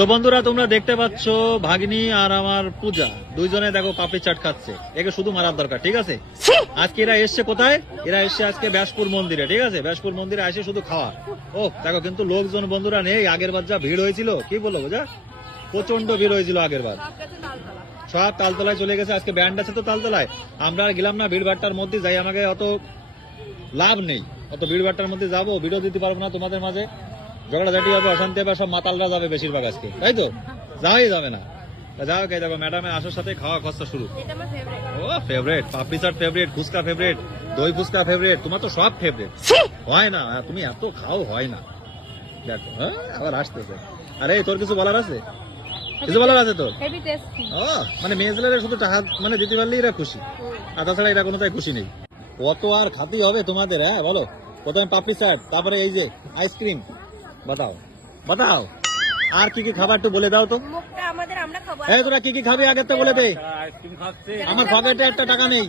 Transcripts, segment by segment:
তো বন্ধুরা তোমরা দেখতে পাচ্ছ ভাগিনী আর আমার পূজা দুইজনে দেখো পাপড়ি চাট খাচ্ছে। একে শুধু মারার দরকার, ঠিক আছে? আজকে এরা এসছে কোথায়? এরা এসছে আজকে ব্যাসপুর মন্দিরে, ঠিক আছে? ব্যাসপুর মন্দিরে আসে শুধু খাওয়া। ও দেখো কিন্তু লোকজন বন্ধুরা নেই। আগের বার যা ভিড় হয়েছিল কি বলবো বোঝা, প্রচন্ড ভিড় হয়েছিল আগের বার। সব তালতলায় চলে গেছে। আজকে ব্যান্ড আছে তো তালতলায়, আমরা আর গেলাম না ভিড় ভাট্টার মধ্যে যাই, আমাকে অত লাভ নেই। অত ভিড় ভাট্টার মধ্যে যাবো, ভিডিও দিতে পারবো না তোমাদের মাঝে, ঝগড়াঝাটি হবে, অশান্তি হবে, সব মাতালরা যাবে বেশিরভাগ আজকে, তাই তো? যাওয়াই যাবে না। যাও কে দেখো ম্যাডামে আসার সাথে খাওয়া খরচা শুরু। ও ফেভারিট পাপড়ি চাট, ফেভারিট ফুচকা, ফেভারিট দই ফুচকা, ফেভারিট। তোমার তো সব ফেভারিট হয় না, তুমি এত খাও হয় না। দেখো হ্যাঁ আবার আসতেছে। আরে তোর কিছু বলার আছে? কিছু বলার আছে তোর? ও মানে মেয়ে ছেলেরা শুধু টাকা মানে দিতে পারলে এরা খুশি, আর তাছাড়া এরা কোনোটাই খুশি নেই। কত আর খাতেই হবে তোমাদের? হ্যাঁ বলো। প্রথমে পাপড়ি চাট, তারপরে এই যে আইসক্রিম। বাতাও বাতাও আর কি কি খাবার একটু বলে দাও তো। এই তোরা কি কি খাবি আগে তো বলে দে। আমার পকেটে একটা টাকা নেই,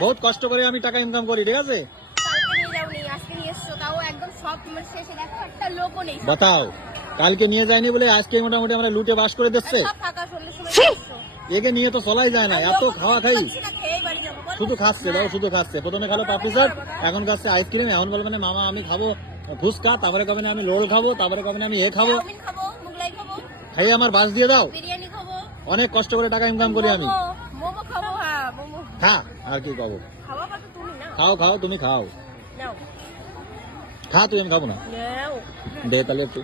বহুত কষ্ট করে আমি টাকা ইনকাম করি, ঠিক আছে? বাতাও কালকে নিয়ে যায়নি বলে আজকে মোটামুটি আমরা লুটে বাস করে দিচ্ছে। একে নিয়ে তো চলাই যায় না, এত খাওয়া খাই, শুধু খাচ্ছে দাও, শুধু খাচ্ছে। প্রথমে খালো পাপড়ি চাট, এখন খাচ্ছে আইসক্রিম, এখন বলবে না মামা আমি খাবো ফুচকা, তারপরে কবে না আমি রোল খাবো, তারপরে কবে না আমি এ খাবো। খাইয়ে আমার বাস দিয়ে দাও, অনেক কষ্ট করে টাকা ইনকাম করি আমি। খা আর কি খাবো, খাও খাও তুমি খাও, খা তুই, আমি খাবো না। দে তাহলে একটু।